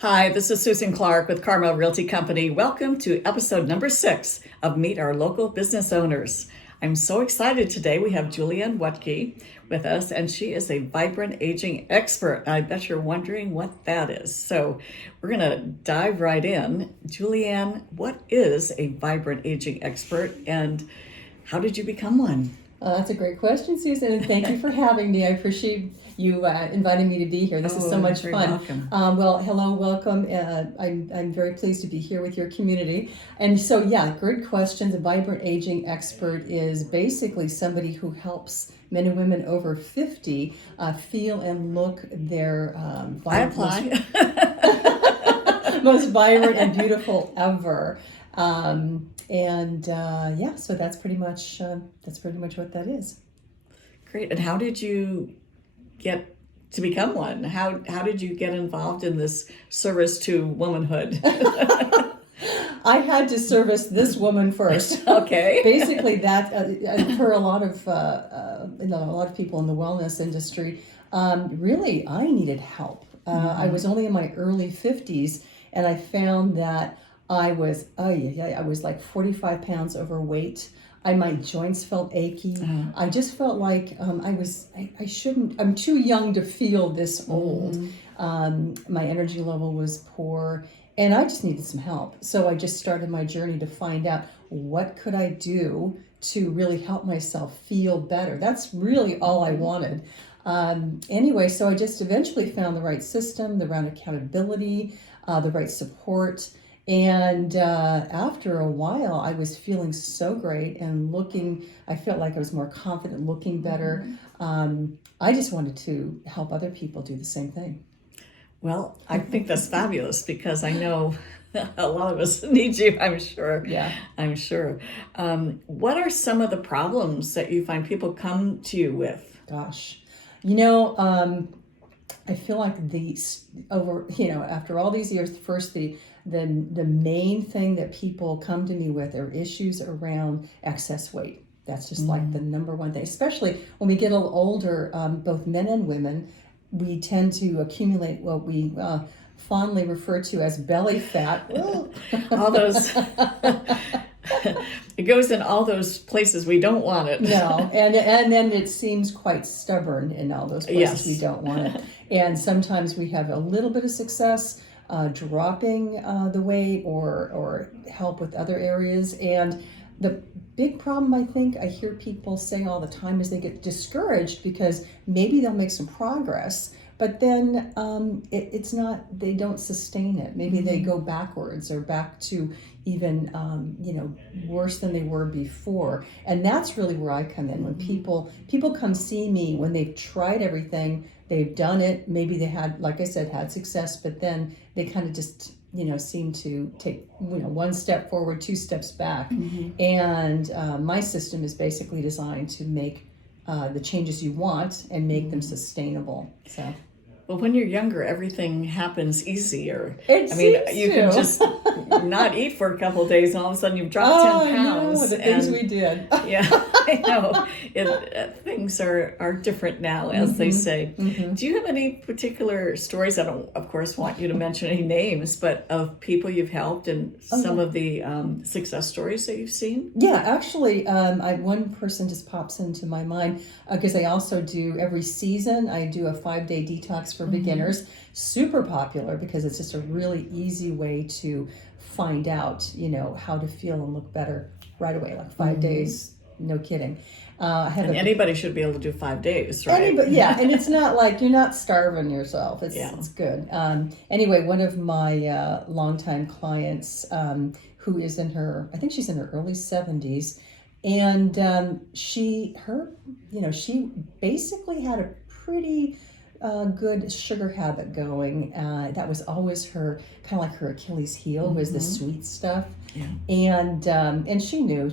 Hi, this is Susan Clark with Carmel Realty Company. Welcome to episode number 6 of Meet Our Local Business Owners. I'm so excited today. We have Julianne Wutke with us, and she is a vibrant aging expert. I bet you're wondering what that is. So we're going to dive right in. Julianne, what is a vibrant aging expert, and how did you become one? That's a great question, Susan, and thank you for having me. I appreciate you inviting me to be here. This is so much fun. Welcome. Well, hello, welcome. I'm very pleased to be here with your community. And so, yeah, great question. The vibrant aging expert is basically somebody who helps men and women over 50 feel and look their most vibrant and beautiful ever. So that's pretty much what that is. Great. And how did you get to become one? How did you get involved in this service to womanhood? I had to service this woman first. Okay. Basically, that for a lot of people in the wellness industry, really, I needed help. I was only in my early 50s, and I found that I was like 45 pounds overweight. My joints felt achy. I just felt like I shouldn't. I'm too young to feel this old. My energy level was poor, and I just needed some help. So I just started my journey to find out what could I do to really help myself feel better. That's really all I wanted. Anyway, so I just eventually found the right system, the right accountability, the right support. And after a while, I was feeling so great and I felt like I was more confident, looking better. I just wanted to help other people do the same thing. Well, I think that's fabulous because I know a lot of us need you, I'm sure. Yeah. I'm sure. What are some of the problems that you find people come to you with? Gosh, I feel like after all these years, first the main thing that people come to me with are issues around excess weight. That's just like the number one thing, especially when we get a little older, both men and women, we tend to accumulate what we fondly refer to as belly fat. All those, it goes in all those places we don't want it. No, and then it seems quite stubborn in all those places we don't want it. And sometimes we have a little bit of success dropping the weight or help with other areas. And the big problem I think I hear people say all the time is they get discouraged because maybe they'll make some progress, but then they don't sustain it. Maybe they go backwards or back to even worse than they were before. And that's really where I come in. When people come see me when they've tried everything, they've done it, maybe they had, like I said, had success, but then they kind of just seem to take one step forward, 2 steps back. And my system is basically designed to make the changes you want and make them sustainable. So. Well, when you're younger, everything happens easier. You can just not eat for a couple of days, and all of a sudden you've dropped 10 pounds. I know, the things we did. Yeah, I know. Things are different now, as they say. Do you have any particular stories? I don't, of course, want you to mention any names, but of people you've helped and some of the success stories that you've seen? Yeah, actually, one person just pops into my mind because I also do every season. I do a 5-day detox for beginners. Super popular because it's just a really easy way to find out, how to feel and look better right away. Like 5 days, no kidding. Anybody should be able to do 5 days, right? Anybody, yeah, and it's not like you're not starving yourself. It's good. Anyway, one of my longtime clients, who is I think she's in her early 70s, and she basically had a pretty good sugar habit going. That was always her kind of like her Achilles heel was the sweet stuff. Yeah. And she knew,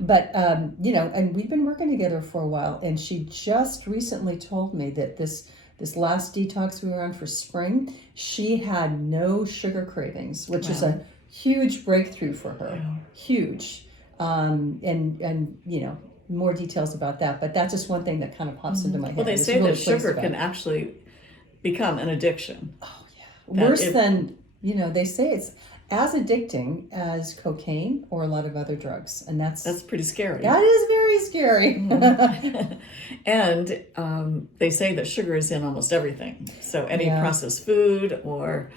but and we've been working together for a while, and she just recently told me that this last detox we were on for spring, she had no sugar cravings, which is a huge breakthrough for her. Wow. Huge. And more details about that, but that's just one thing that kind of pops into my head. Well, they say that sugar can actually become an addiction. Oh, yeah. Worse than, they say it's as addicting as cocaine or a lot of other drugs. And that's pretty scary. that is very scary. And they say that sugar is in almost everything. So any processed food or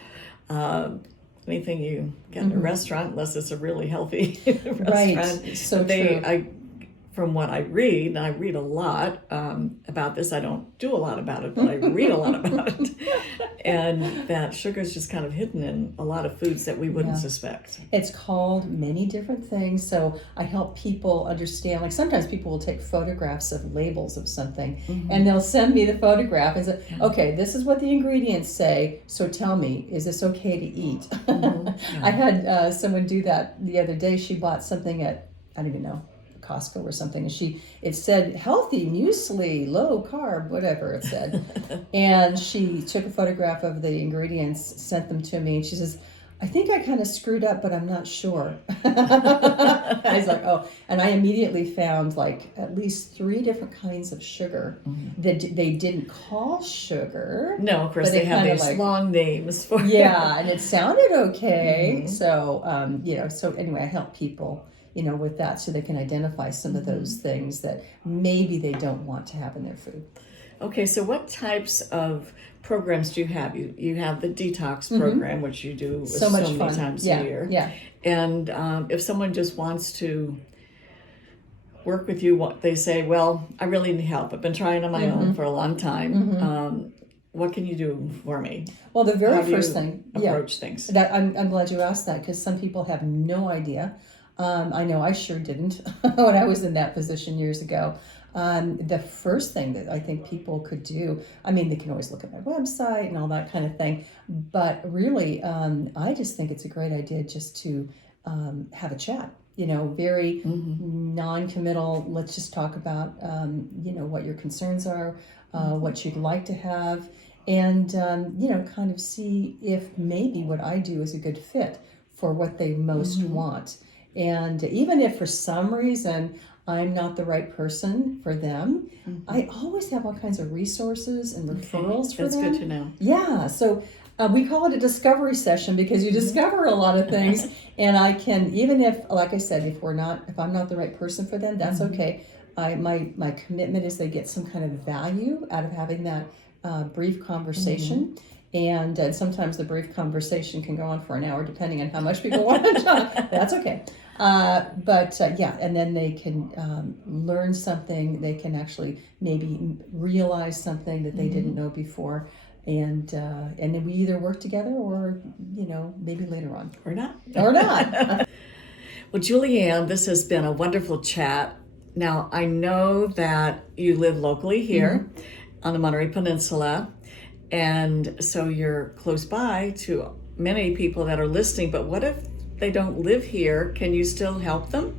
anything you get in a restaurant, unless it's a really healthy restaurant. Right. So true. From what I read, and I read a lot about this. I don't do a lot about it, but I read a lot about it. And that sugar is just kind of hidden in a lot of foods that we wouldn't suspect. It's called many different things. So I help people understand, like sometimes people will take photographs of labels of something and they'll send me the photograph and say, okay, this is what the ingredients say. So tell me, is this okay to eat? I had someone do that the other day. She bought something at, I don't even know, Costco or something, and it said healthy muesli, low carb, whatever it said. And she took a photograph of the ingredients, sent them to me, and she says, I think I kind of screwed up, but I'm not sure. I was like, oh, and I immediately found like at least 3 different kinds of sugar that they didn't call sugar. No, of course they have these long names for it. And it sounded okay. So, so anyway, I help people with that so they can identify some of those things that maybe they don't want to have in their food. Okay, so what types of programs do you have? You have the detox program, which you do so many times a year. Yeah. And if someone just wants to work with you, they say, well, I really need help. I've been trying on my own for a long time. What can you do for me? Well, the very first thing, approach things. That I'm glad you asked that, because some people have no idea. I know I sure didn't when I was in that position years ago. The first thing that I think people could do, I mean, they can always look at my website and all that kind of thing, but really, I just think it's a great idea just to have a chat, very non-committal. Let's just talk about, what your concerns are, what you'd like to have, and, kind of see if maybe what I do is a good fit for what they most want. And even if for some reason I'm not the right person for them, I always have all kinds of resources and referrals for them. That's good to know. Yeah, so we call it a discovery session because you discover a lot of things. And I can, even if, like I said, if I'm not the right person for them, that's okay. My commitment is they get some kind of value out of having that brief conversation. And sometimes the brief conversation can go on for an hour, depending on how much people want to talk. That's okay. And then they can learn something. They can actually maybe realize something that they didn't know before. And then we either work together or, maybe later on. Or not. Well, Julianne, this has been a wonderful chat. Now, I know that you live locally here on the Monterey Peninsula. And so you're close by to many people that are listening, but what if they don't live here? Can you still help them?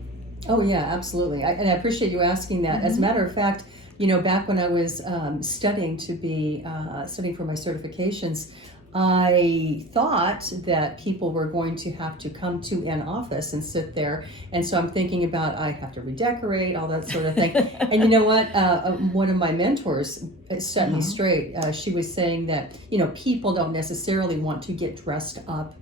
Oh, yeah, absolutely. And I appreciate you asking that. As a matter of fact, back when I was studying for my certifications, I thought that people were going to have to come to an office and sit there. And so I'm thinking about, I have to redecorate, all that sort of thing. And you know what? One of my mentors set me straight. She was saying that, people don't necessarily want to get dressed up,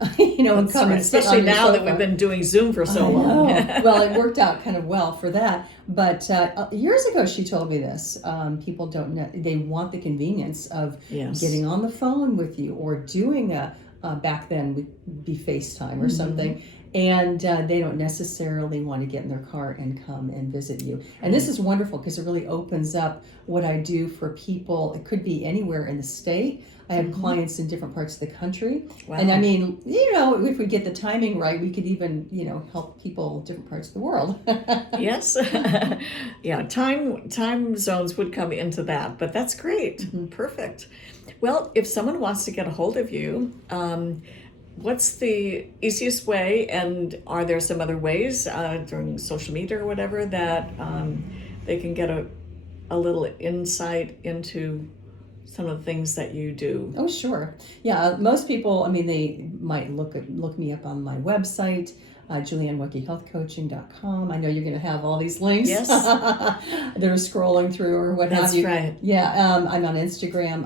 and come and sit especially on your now sofa. that we've been doing Zoom for so long. Well, it worked out kind of well for that. But years ago, she told me this. People don't know, they want the convenience of getting on the phone with you or doing back then would be FaceTime or something. And they don't necessarily want to get in their car and come and visit you. And this is wonderful because it really opens up what I do for people. It could be anywhere in the state. I have clients in different parts of the country. Wow. And I mean, if we get the timing right, we could even, help people in different parts of the world. Yes. Yeah, time zones would come into that, but that's great. Perfect. Well, if someone wants to get a hold of you, what's the easiest way, and are there some other ways during social media or whatever that they can get a little insight into some of the things that you do? Oh, sure. Yeah, most people, they might look me up on my website. JulianneWutkeHealthCoaching.com. I know you're going to have all these links Yes. that are scrolling through or what have That's you. right. Yeah, I'm on Instagram.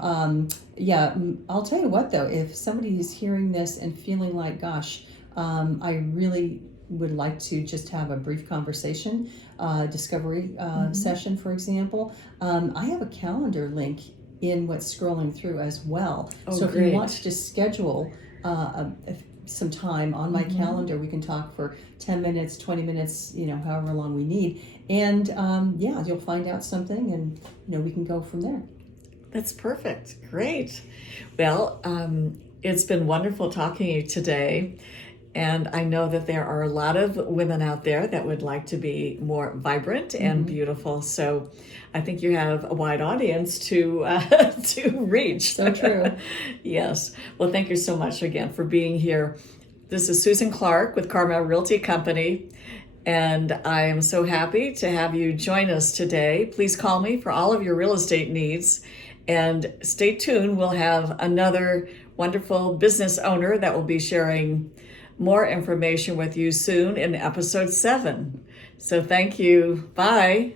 I'll tell you what though, if somebody is hearing this and feeling like, gosh, I really would like to just have a brief conversation, discovery session, for example, I have a calendar link in what's scrolling through as well. Oh, so if great. you want to just schedule some time on my calendar, we can talk for 10 minutes, 20 minutes, however long we need. And you'll find out something and, we can go from there. That's perfect. Great. Well, it's been wonderful talking to you today. And I know that there are a lot of women out there that would like to be more vibrant and beautiful. So I think you have a wide audience to reach. So true. Yes. Well, thank you so much again for being here. This is Susan Clark with Carmel Realty Company. And I am so happy to have you join us today. Please call me for all of your real estate needs. And stay tuned. We'll have another wonderful business owner that will be sharing more information with you soon in episode 7. So thank you. Bye.